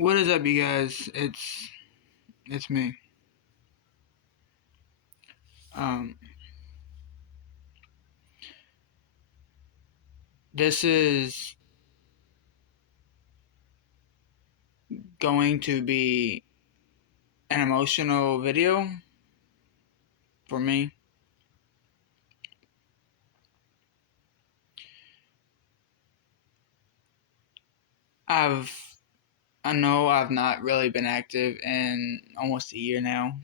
What is up, you guys? It's me. Um, this is going to be an emotional video for me. I've I know I've not really been active in almost a year now.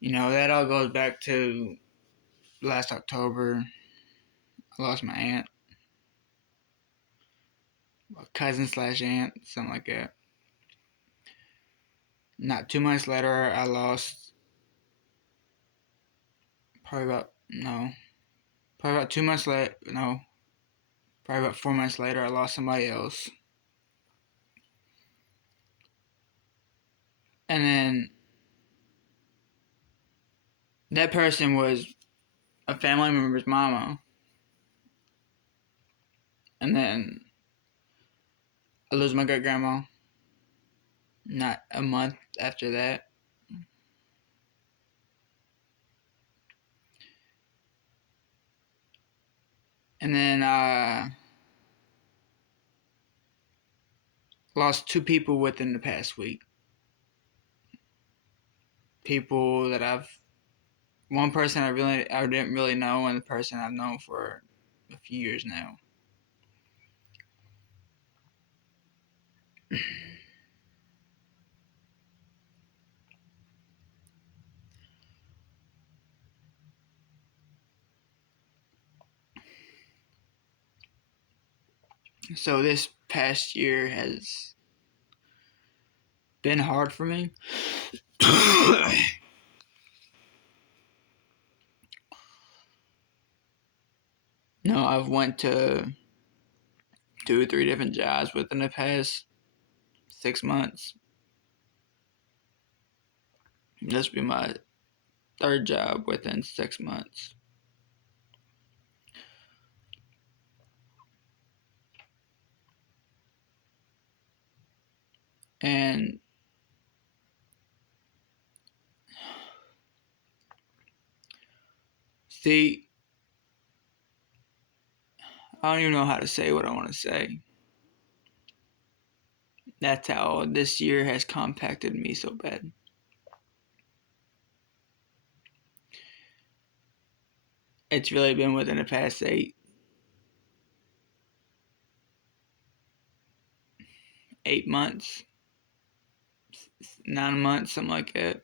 That all goes back to last October. I lost my aunt, a cousin slash aunt, something like that. Not 2 months later, I lost probably about no, probably about 2 months later. No, probably about 4 months later, I lost somebody else, and then that person was a family member's mama. And then I lose my great grandma not a month after that. And then I lost two people within the past week. People that one person I didn't really know, and the person I've known for a few years now. So this past year has been hard for me. No, I've went to 2 or 3 different jobs within the past 6 months. This will be my third job within 6 months. And see, I don't even know how to say what I want to say. That's how this year has compacted me so bad. It's really been within the past 8 months, 9 months, something like that.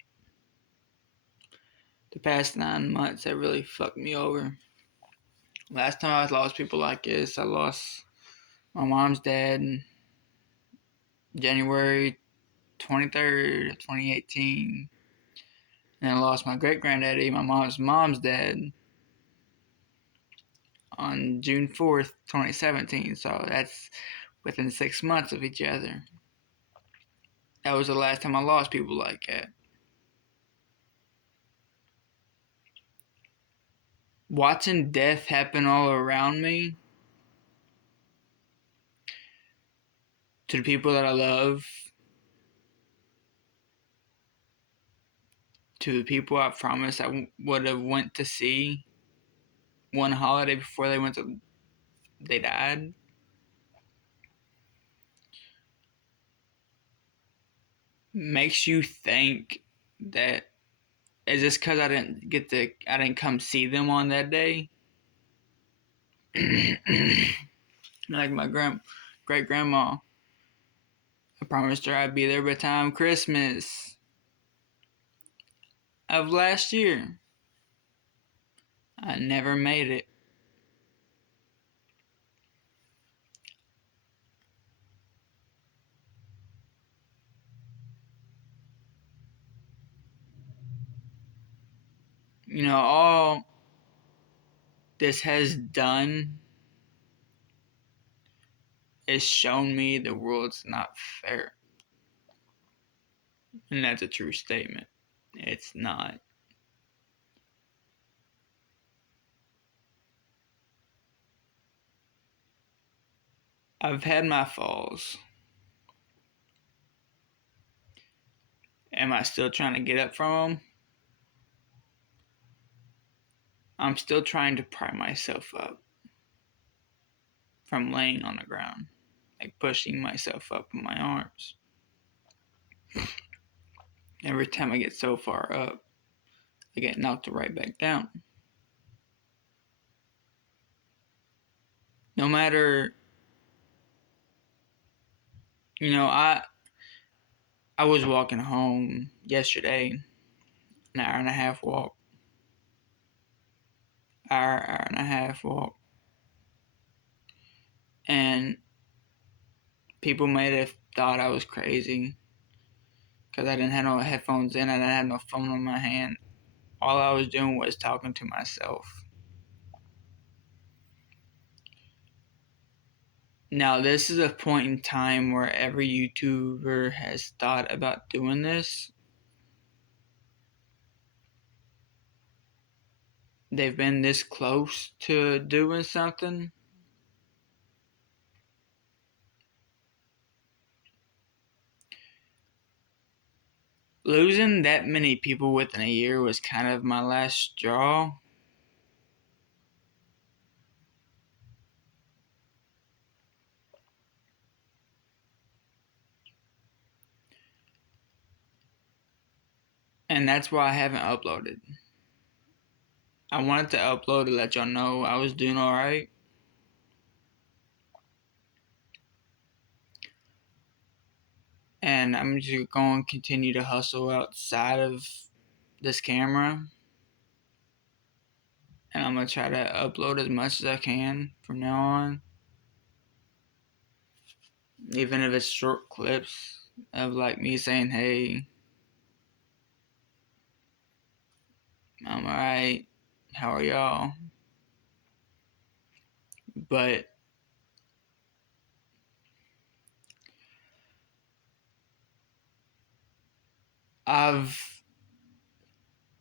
The past 9 months have really fucked me over. Last time I lost people like this, I lost my mom's dad in January 23rd, 2018. And I lost my great granddaddy, my mom's dad, on June 4th, 2017. So that's within 6 months of each other. That was the last time I lost people like that. Watching death happen all around me to the people that I love, to the people I promised I would have went to see one holiday before they died. Makes you think that is this because I didn't come see them on that day. Like my great grandma, I promised her I'd be there by time Christmas of last year. I never made it. All this has done is shown me the world's not fair. And that's a true statement. It's not. I've had my falls. Am I still trying to get up from them? I'm still trying to pry myself up from laying on the ground, like pushing myself up with my arms. Every time I get so far up, I get knocked right back down. No matter, I was walking home yesterday, an hour and a half walk, hour and a half walk, and people might have thought I was crazy because I didn't have no headphones in, I didn't have no phone in my hand. All I was doing was talking to myself. Now, this is a point in time where every YouTuber has thought about doing this. They've been this close to doing something. Losing that many people within a year was kind of my last straw. And that's why I haven't uploaded. I wanted to upload to let y'all know I was doing alright. And I'm just going to continue to hustle outside of this camera. And I'm going to try to upload as much as I can from now on. Even if it's short clips of like me saying, hey, I'm alright, how are y'all? But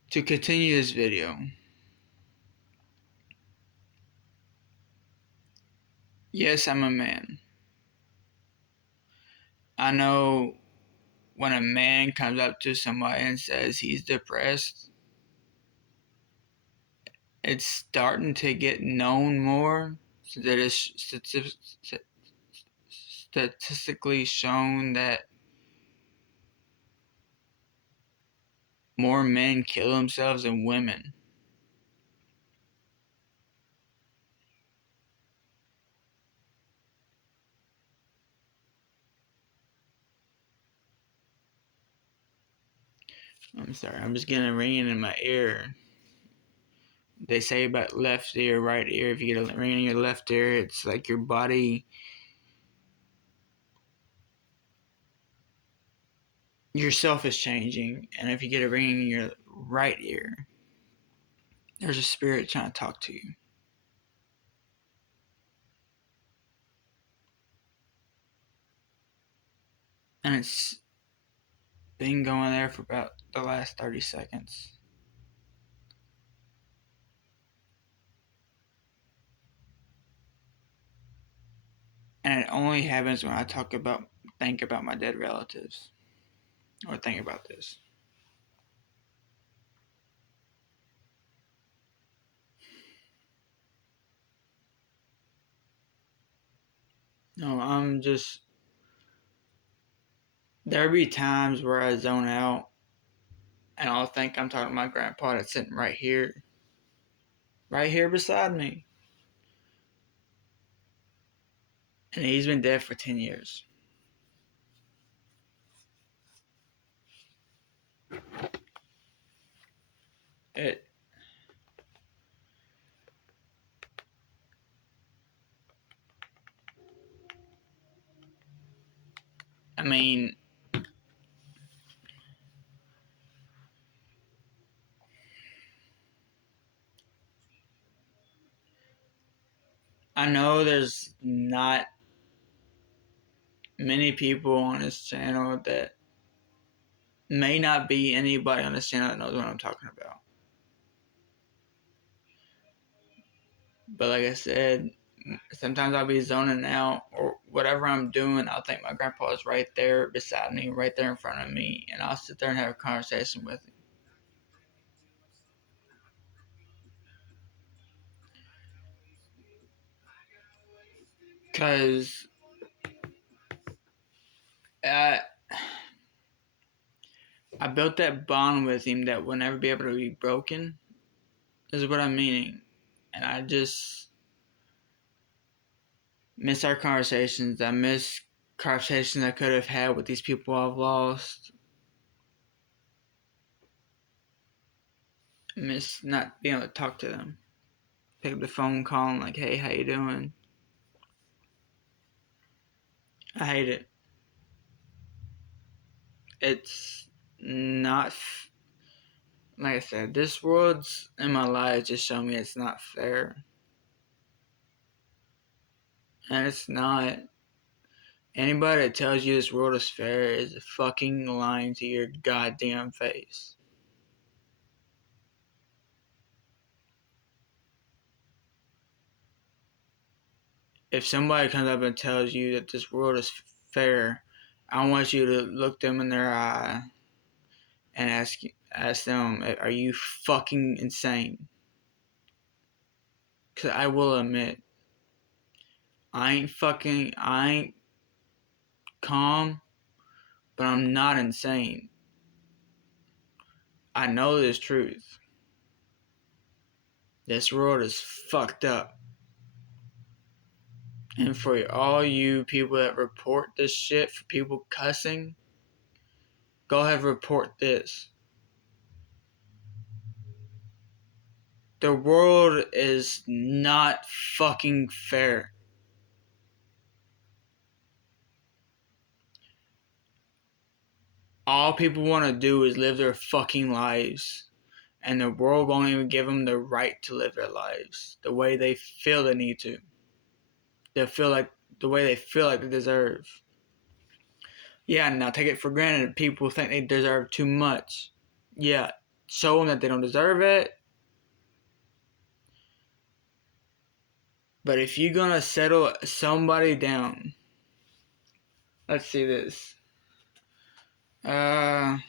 to continue this video, yes, I'm a man. I know when a man comes up to somebody and says he's depressed, it's starting to get known more. So that it's statistically shown that more men kill themselves than women. I'm sorry, I'm just getting a ringing in my ear. They say about left ear, right ear. If you get a ringing in your left ear, it's like your body, yourself is changing. And if you get a ringing in your right ear, there's a spirit trying to talk to you. And it's been going there for about the last 30 seconds. And it only happens when I think about my dead relatives. Or think about this. No, there'll be times where I zone out and I'll think I'm talking to my grandpa that's sitting right here beside me. And he's been dead for 10 years. I mean, I know there's not many people on this channel that may not be anybody on this channel that knows what I'm talking about. But like I said, sometimes I'll be zoning out, or whatever I'm doing, I'll think my grandpa is right there beside me, right there in front of me, and I'll sit there and have a conversation with him. Because I built that bond with him that will never be able to be broken, is what I'm meaning. And I just miss our conversations. I miss conversations I could have had with these people I've lost. I miss not being able to talk to them. Pick up the phone, call them like, hey, how you doing? I hate it. It's not, like I said, this world's in my life just showing me it's not fair. And it's not. Anybody that tells you this world is fair is fucking lying to your goddamn face. If somebody comes up and tells you that this world is fair, I want you to look them in their eye and ask them, are you fucking insane? Because I will admit, I ain't calm, but I'm not insane. I know this truth. This world is fucked up. And for all you people that report this shit, for people cussing, go ahead and report this. The world is not fucking fair. All people want to do is live their fucking lives. And the world won't even give them the right to live their lives the way they feel they need to. The way they feel like they deserve. Yeah, now take it for granted people think they deserve too much. Yeah, show them that they don't deserve it. But if you're gonna settle somebody down, let's see this. Let's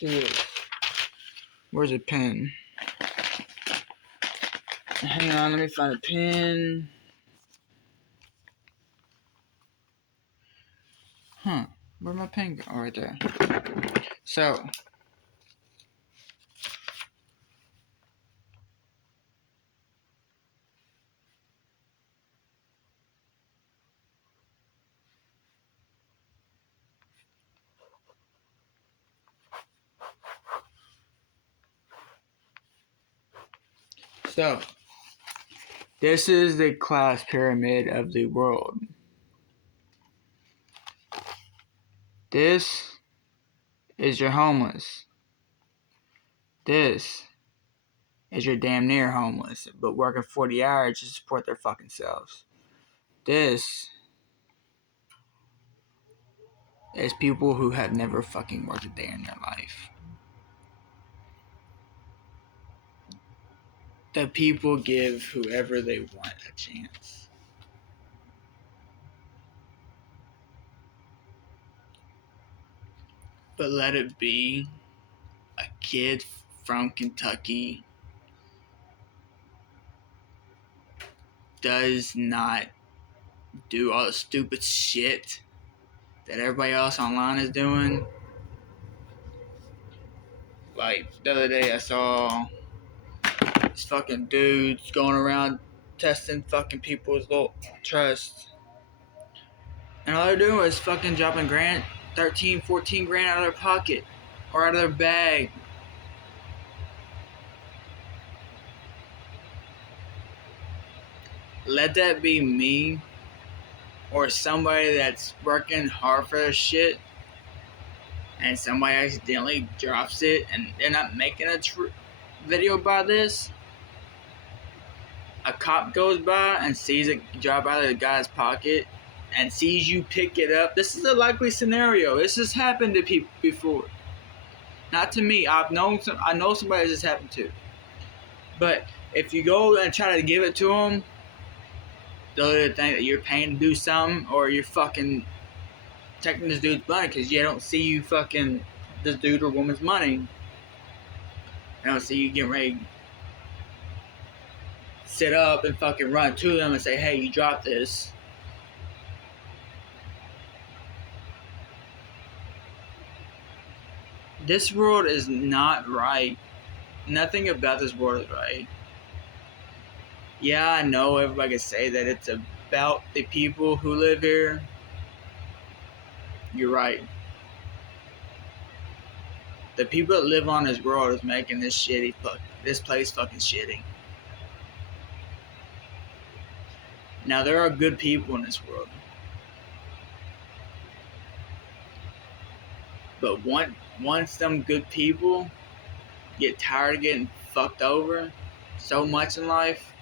see this. Where's a pen? Hang on, let me find a pen. Huh? Where'd my pen go? Oh, right there. So. So, this is the class pyramid of the world. This is your homeless. This is your damn near homeless, but working 40 hours to support their fucking selves. This is people who have never fucking worked a day in their life. The people give whoever they want a chance. But let it be a kid from Kentucky does not do all the stupid shit that everybody else online is doing. Like, the other day I saw this fucking dudes going around testing fucking people's little trust. And all they're doing was fucking dropping 13, 14 grand out of their pocket or out of their bag. Let that be me or somebody that's working hard for their shit and somebody accidentally drops it and they're not making a video about this. A cop goes by and sees it drop out of the guy's pocket and sees you pick it up. This is a likely scenario. This has happened to people before. Not to me. I know somebody this has happened to. But if you go and try to give it to them they'll either think that you're paying to do something or you're fucking taking this dude's money because you don't see you fucking this dude or woman's money. I don't see you getting ready to sit up and fucking run to them and say, hey, you dropped this. This world is not right. Nothing about this world is right. Yeah, I know everybody can say that it's about the people who live here. You're right. The people that live on this world is making this place fucking shitty. Now, there are good people in this world. But once them good people get tired of getting fucked over so much in life,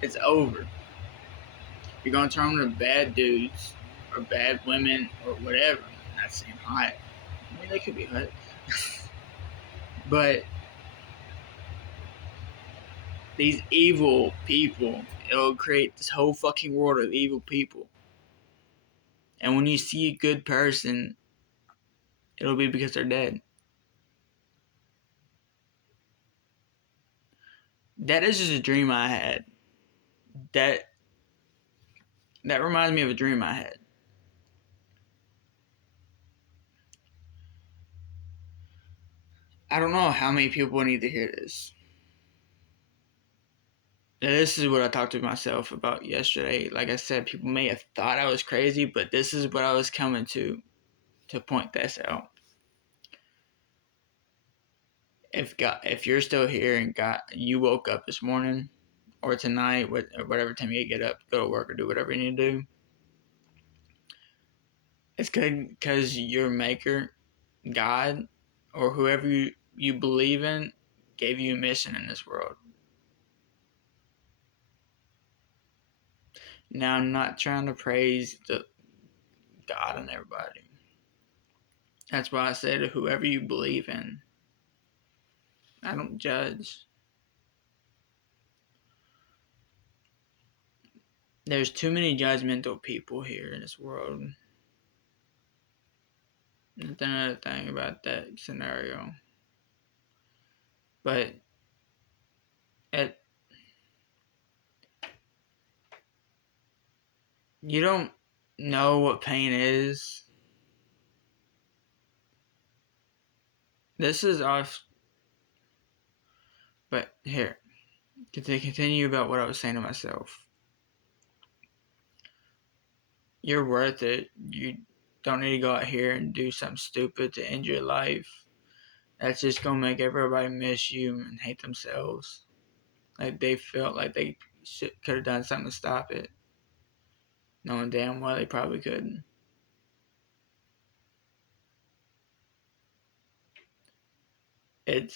it's over. You're gonna turn them to bad dudes or bad women or whatever. I'm not saying hot. I mean, they could be hot. But these evil people, it'll create this whole fucking world of evil people. And when you see a good person, it'll be because they're dead. That is just a dream I had. That reminds me of a dream I had. I don't know how many people need to hear this. This is what I talked to myself about yesterday. Like I said, people may have thought I was crazy, but this is what I was coming to point this out. If you're still here and you woke up this morning or tonight, or whatever time you get up, go to work or do whatever you need to do, it's good because your maker, God, or whoever you believe in, gave you a mission in this world. Now, I'm not trying to praise the God and everybody. That's why I say to whoever you believe in, I don't judge. There's too many judgmental people here in this world. That's another thing about that scenario. But you don't know what pain is. This is off. But here, to continue about what I was saying to myself. You're worth it. You don't need to go out here and do something stupid to end your life. That's just gonna make everybody miss you and hate themselves. Like they felt like they could have done something to stop it, knowing damn well they probably couldn't. It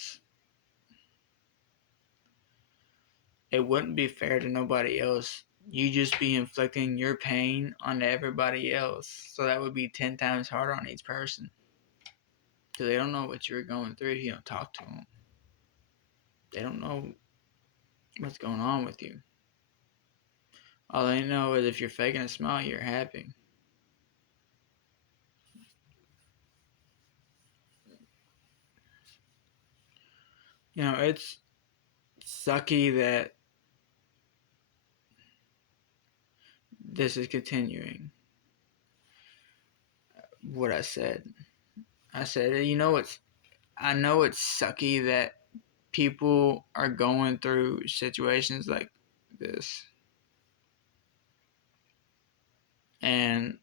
wouldn't be fair to nobody else. You just be inflicting your pain on everybody else. So that would be 10 times harder on each person. Because they don't know what you're going through if you don't talk to them. They don't know what's going on with you. All they know is if you're faking a smile, you're happy. You know, it's sucky that this is continuing. What I said, you know, I know it's sucky that people are going through situations like this. And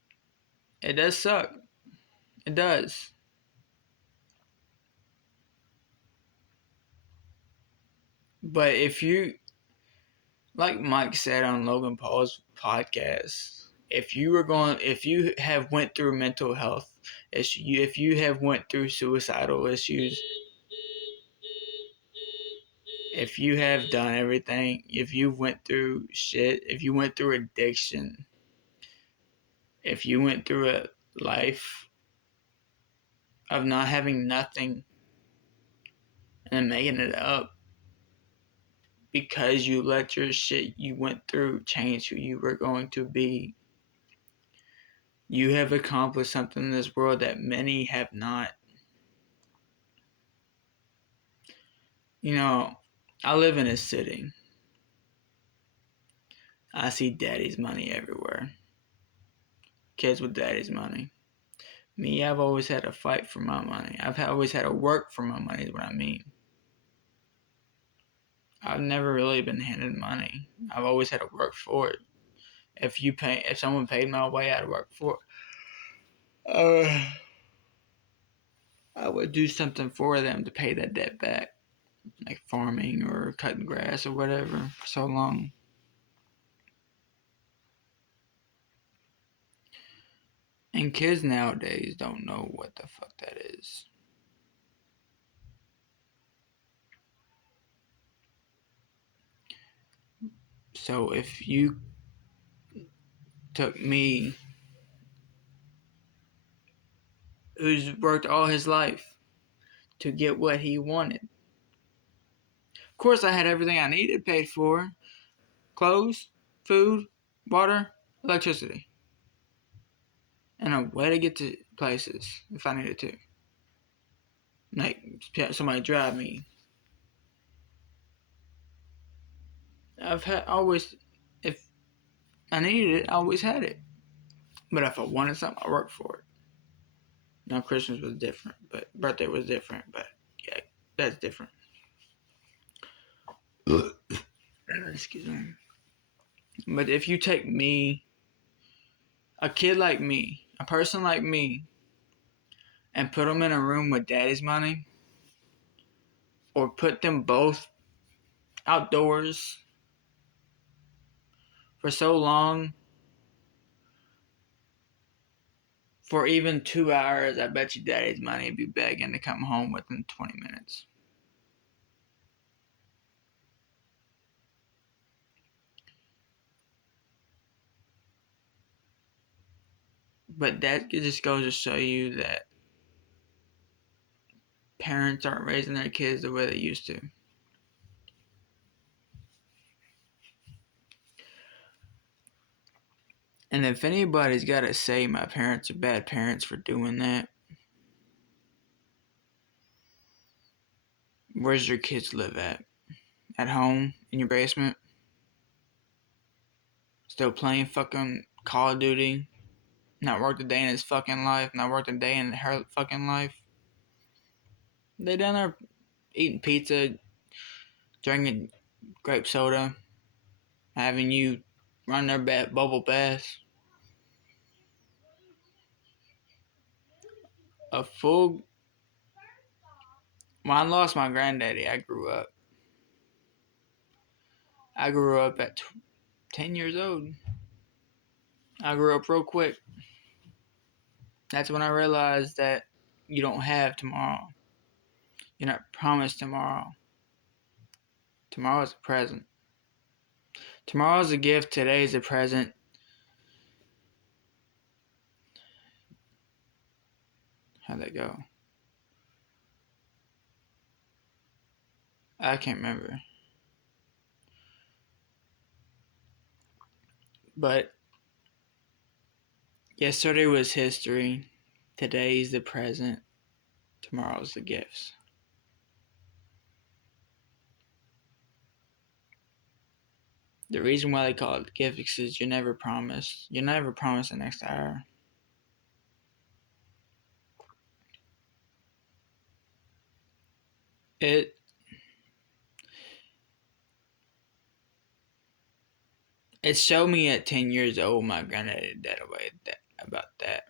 it does suck. It does. But if you, like Mike said on Logan Paul's podcast, if you have went through mental health issues, if you have went through suicidal issues, if you have done everything, if you went through shit, if you went through addiction, if you went through a life of not having nothing and then making it up, because you let your shit you went through change who you were going to be. You have accomplished something in this world that many have not. You know, I live in a city. I see daddy's money everywhere. Kids with daddy's money. Me, I've always had to fight for my money. Always had to work for my money is what I mean. I've never really been handed money. I've always had to work for it. If someone paid my way, I'd work for it. I would do something for them to pay that debt back, like farming or cutting grass or whatever for so long. And kids nowadays don't know what the fuck that is. So if you took me, who's worked all his life to get what he wanted. Of course, I had everything I needed paid for: clothes, food, water, electricity, and a way to get to places if I needed to. Like, somebody drive me. If I needed it, I always had it. But if I wanted something, I worked for it. Now, Christmas was different, but birthday was different, but yeah, that's different. Excuse me. But if you take me, a kid like me, a person like me, and put them in a room with daddy's money, or put them both outdoors for so long, for even 2 hours, I bet you daddy's money would be begging to come home within 20 minutes. But that just goes to show you that parents aren't raising their kids the way they used to. And if anybody's got to say my parents are bad parents for doing that, where's your kids live at? At home? In your basement? Still playing fucking Call of Duty? Not worked a day in his fucking life? Not worked a day in her fucking life? They down there eating pizza, drinking grape soda, having you run their bubble baths. A full. When I lost my granddaddy, I grew up. I grew up at 10 years old. I grew up real quick. That's when I realized that you don't have tomorrow. You're not promised tomorrow. Tomorrow's a present. Tomorrow's a gift. Today's a present. How'd that go? I can't remember. But yesterday was history. Today's the present. Tomorrow's the gifts. The reason why they call it gifts is you're never promised. You're never promised the next hour. It showed me at 10 years old my granddaddy died away about that.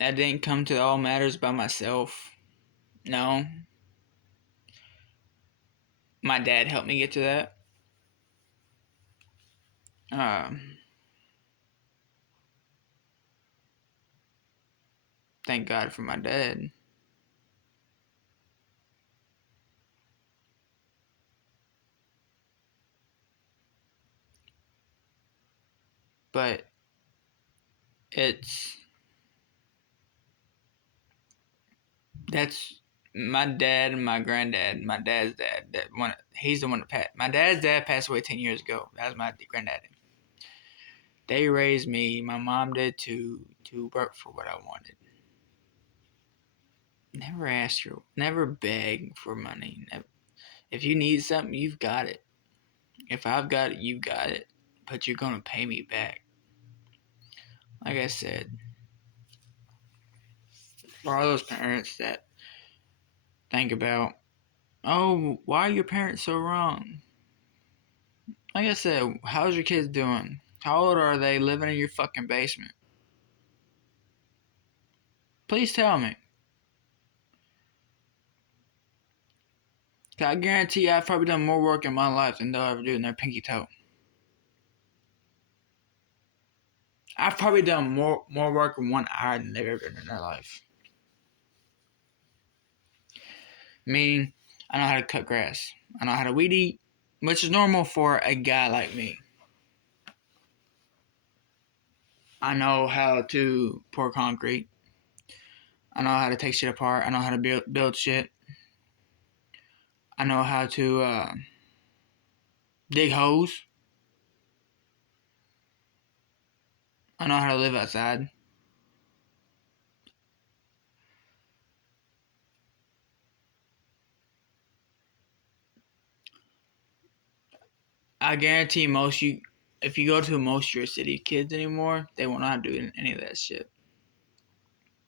I didn't come to All Matters by myself. No. My dad helped me get to that. Thank God for my dad. But it's That's my dad and my granddad. My dad's dad. He's the one that passed. My dad's dad passed away 10 years ago. That was my granddad. They raised me. My mom did to work for what I wanted. Never ask you. Never beg for money. Never. If you need something, you've got it. If I've got it, you've got it. But you're gonna pay me back. Like I said, for all those parents that think about, oh, why are your parents so wrong? Like I said, how's your kids doing? How old are they living in your fucking basement? Please tell me. 'Cause I guarantee you I've probably done more work in my life than they'll ever do in their pinky toe. I've probably done more work in 1 hour than they've ever done in their life. Me, I know how to cut grass. I know how to weed eat, which is normal for a guy like me. I know how to pour concrete. I know how to take shit apart. I know how to build shit. I know how to dig holes. I know how to live outside. I guarantee if you go to most of your city kids anymore, they will not do any of that shit.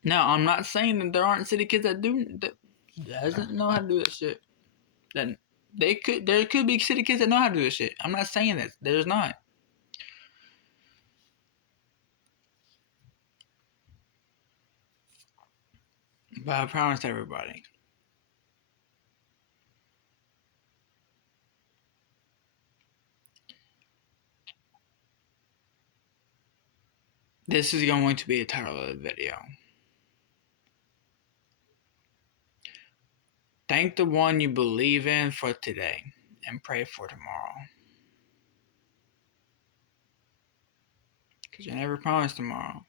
Now, I'm not saying that there aren't city kids that doesn't know how to do that shit. That there could be city kids that know how to do this shit. I'm not saying that there's not. But I promise everybody, this is going to be the title of the video. Thank the one you believe in for today and pray for tomorrow. Because you never promise tomorrow.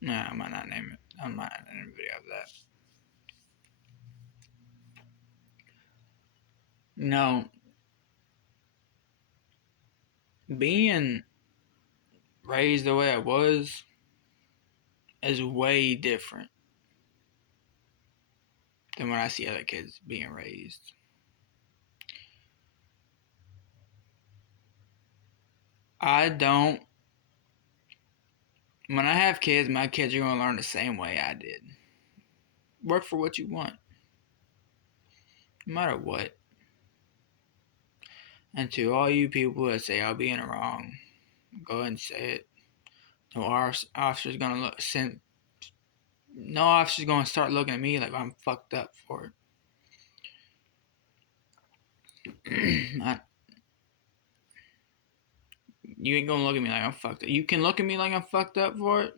No, I might not name it. I might not name a video of that. No. Being raised the way I was is way different than when I see other kids being raised. I don't. When I have kids, my kids are going to learn the same way I did. Work for what you want. No matter what. And to all you people that say I'll be in the wrong, go ahead and say it. No officer's going to no officer's going to start looking at me like I'm fucked up for it. You ain't gonna look at me like I'm fucked up. You can look at me like I'm fucked up for it,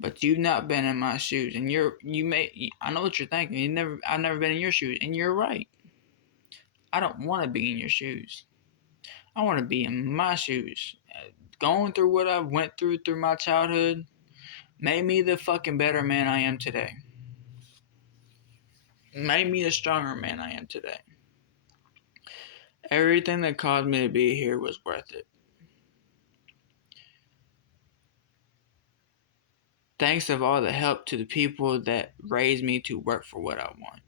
but you've not been in my shoes, and I know what you're thinking. I've never been in your shoes, and you're right. I don't want to be in your shoes. I want to be in my shoes. Going through what I went through my childhood made me the fucking better man I am today. Made me the stronger man I am today. Everything that caused me to be here was worth it. Thanks of all the help to the people that raised me to work for what I want.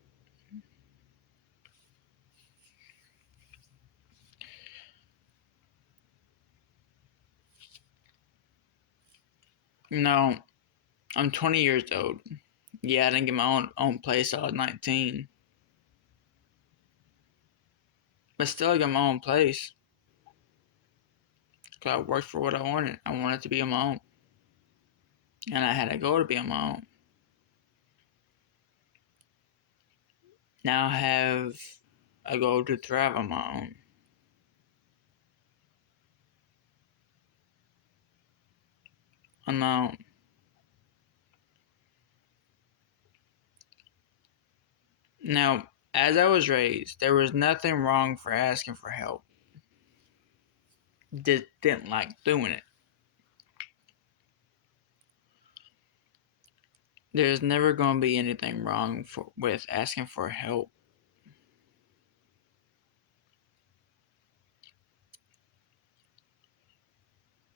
No, I'm 20 years old. Yeah, I didn't get my own place till I was 19. But still, I got my own place. Because I worked for what I wanted. I wanted to be on my own. And I had a goal to be on my own. Now I have a goal to thrive on my own. On my own. Now, as I was raised, there was nothing wrong for asking for help. Just didn't like doing it. There's never going to be anything wrong with asking for help.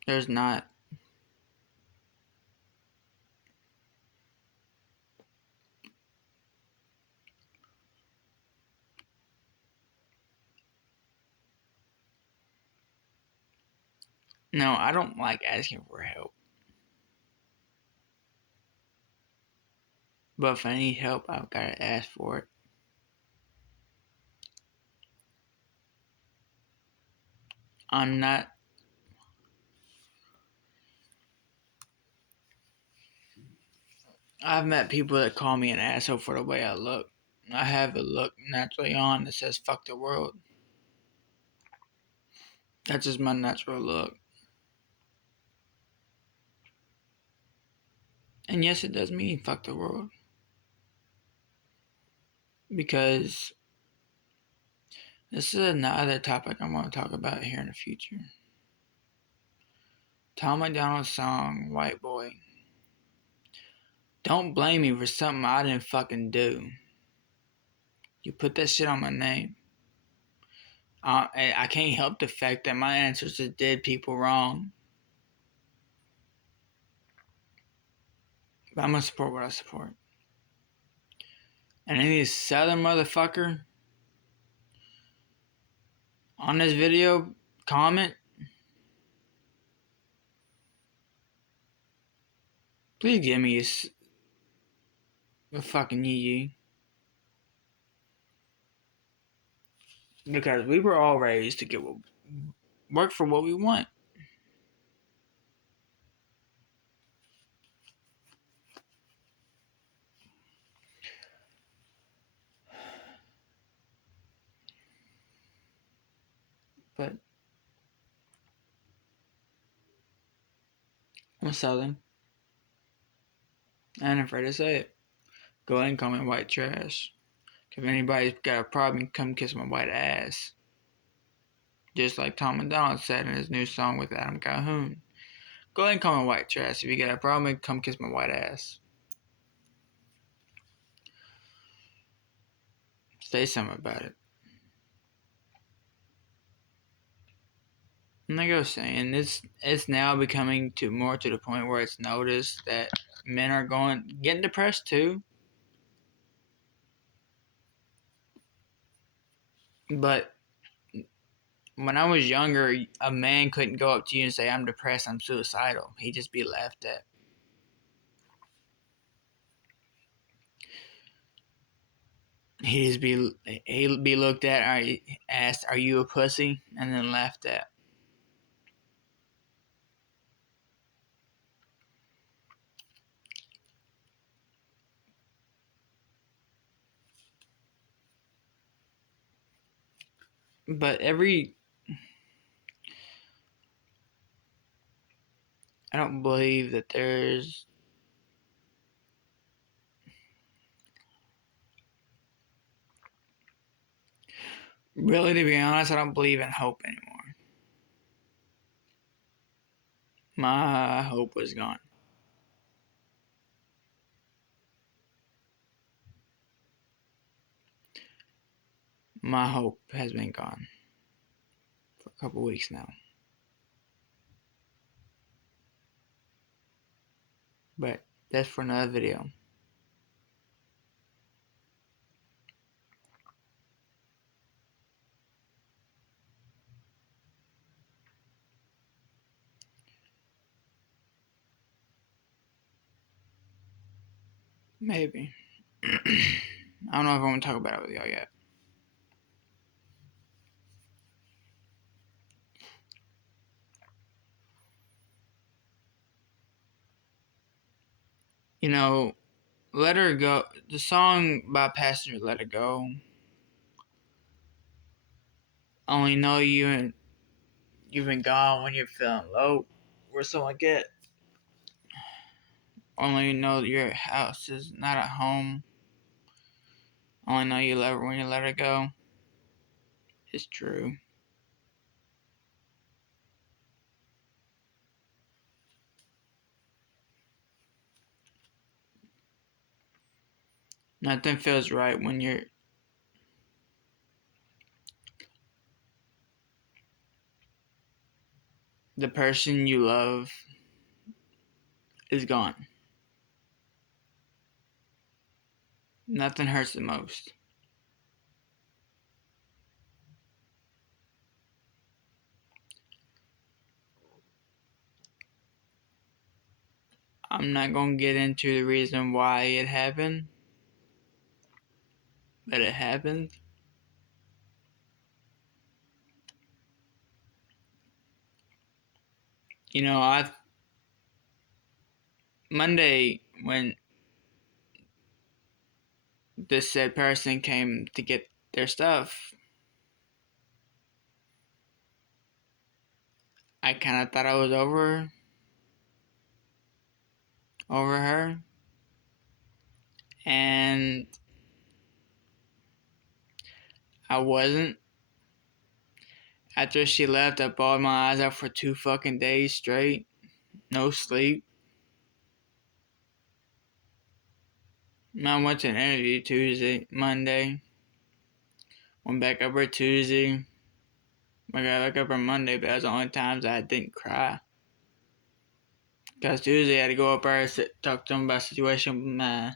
There's not. No, I don't like asking for help. But if I need help, I've got to ask for it. I'm not. I've met people that call me an asshole for the way I look. I have a look naturally on that says fuck the world. That's just my natural look. And yes, it does mean fuck the world. Because this is another topic I want to talk about here in the future. Tom MacDonald's song, White Boy. Don't blame me for something I didn't fucking do. You put that shit on my name. I can't help the fact that my answers just did people wrong. But I'm gonna support what I support. And any southern motherfucker on this video, comment. Please give me a fucking yee. Because we were all raised to work for what we want. But I'm southern. I ain't afraid to say it. Go ahead and call me white trash. If anybody's got a problem, come kiss my white ass. Just like Tom MacDonald said in his new song with Adam Calhoun. Go ahead and call me white trash. If you got a problem, come kiss my white ass. Say something about it. And like I was saying, it's now becoming more to the point where it's noticed that men are getting depressed too. But when I was younger, a man couldn't go up to you and say, I'm depressed, I'm suicidal. He'd just be laughed at. He'd be looked at, asked, are you a pussy? And then laughed at. But I don't believe that there's really, to be honest, I don't believe in hope anymore. My hope was gone. My hope has been gone for a couple weeks now. But that's for another video. Maybe. I don't know if I want to talk about it with y'all yet. You know, Let Her Go, the song by Passenger, Let Her Go. Only know you've been gone when you're feeling low, or something like that. Only know that your house is not at home. Only know you love her when you let her go. It's true. Nothing feels right when the person you love is gone. Nothing hurts the most. I'm not gonna get into the reason why it happened, but it happened. You know, Monday when this said person came to get their stuff, I kind of thought I was over her, and I wasn't. After she left, I bawled my eyes out for 2 fucking days straight, no sleep. I went to an interview Monday. Went back up her Tuesday. I got back up her Monday, but that was the only times I didn't cry. Because Tuesday I had to go up there, talk to them about the situation, my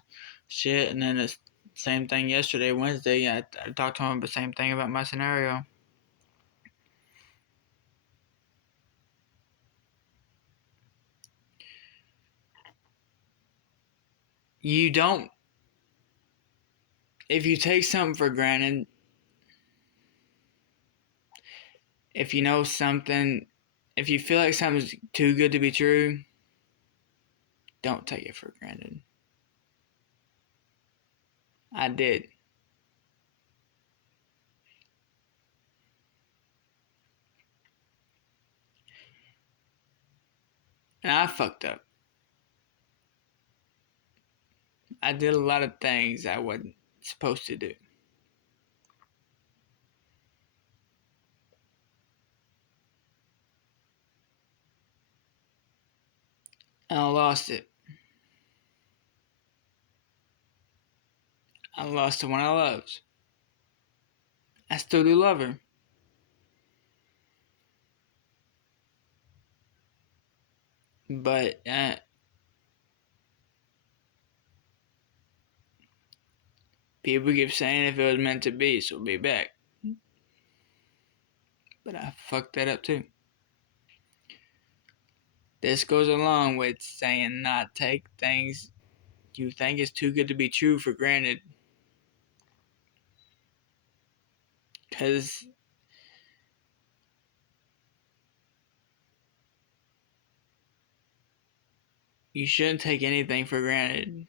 shit, and then the same thing yesterday, Wednesday, I talked to them about the same thing about my scenario. You don't, if you take something for granted, if you know something, if you feel like something's too good to be true, don't take it for granted. I did. And I fucked up. I did a lot of things I wasn't supposed to do. And I lost it. I lost the one I loved. I still do love her. But people keep saying if it was meant to be, she'll be back. But I fucked that up too. This goes along with saying not take things you think is too good to be true for granted. Because you shouldn't take anything for granted.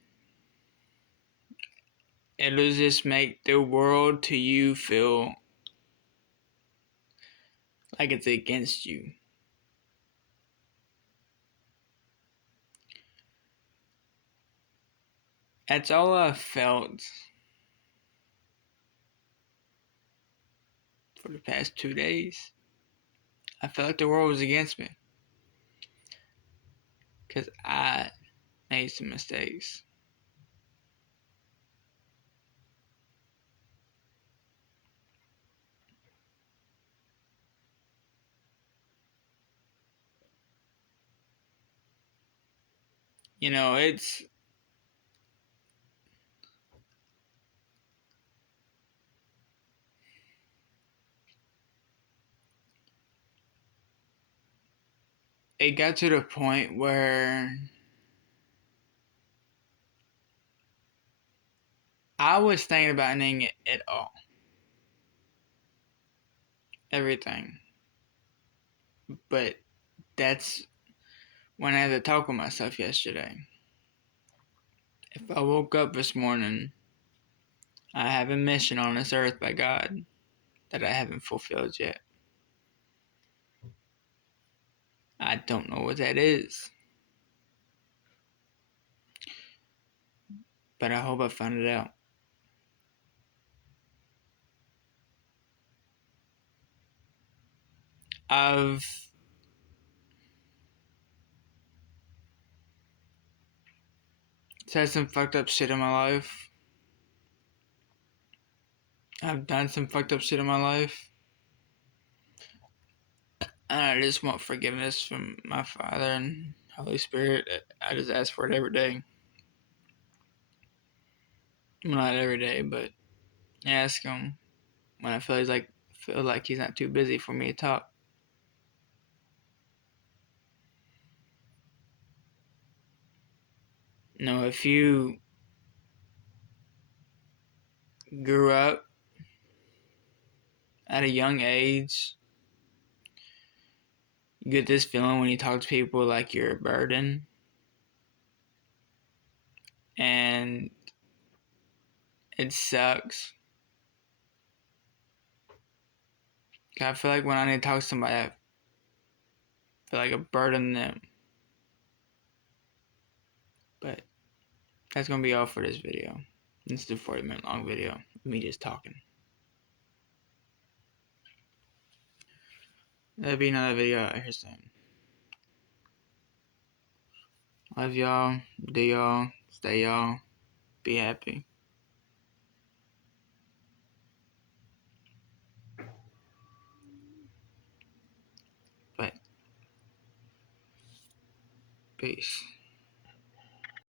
It'll just make the world to you feel like it's against you. That's all I felt for the past 2 days. I felt like the world was against me. Because I made some mistakes. You know, it got to the point where I was thinking about ending it all. Everything. But that's when I had to talk with myself yesterday. If I woke up this morning, I have a mission on this earth by God that I haven't fulfilled yet. I don't know what that is. But I hope I find it out. I've said some fucked up shit in my life. I've done some fucked up shit in my life, and I just want forgiveness from my Father and Holy Spirit. I just ask for it every day. Well, not every day, but I ask Him when I feel like He's not too busy for me to talk. If you grew up at a young age, you get this feeling when you talk to people like you're a burden. And it sucks. I feel like when I need to talk to somebody, I feel like a burden them. But that's going to be all for this video. This is a 40-minute long video of me just talking. There'll be another video out here soon. Love y'all. Do y'all. Stay y'all. Be happy. But peace.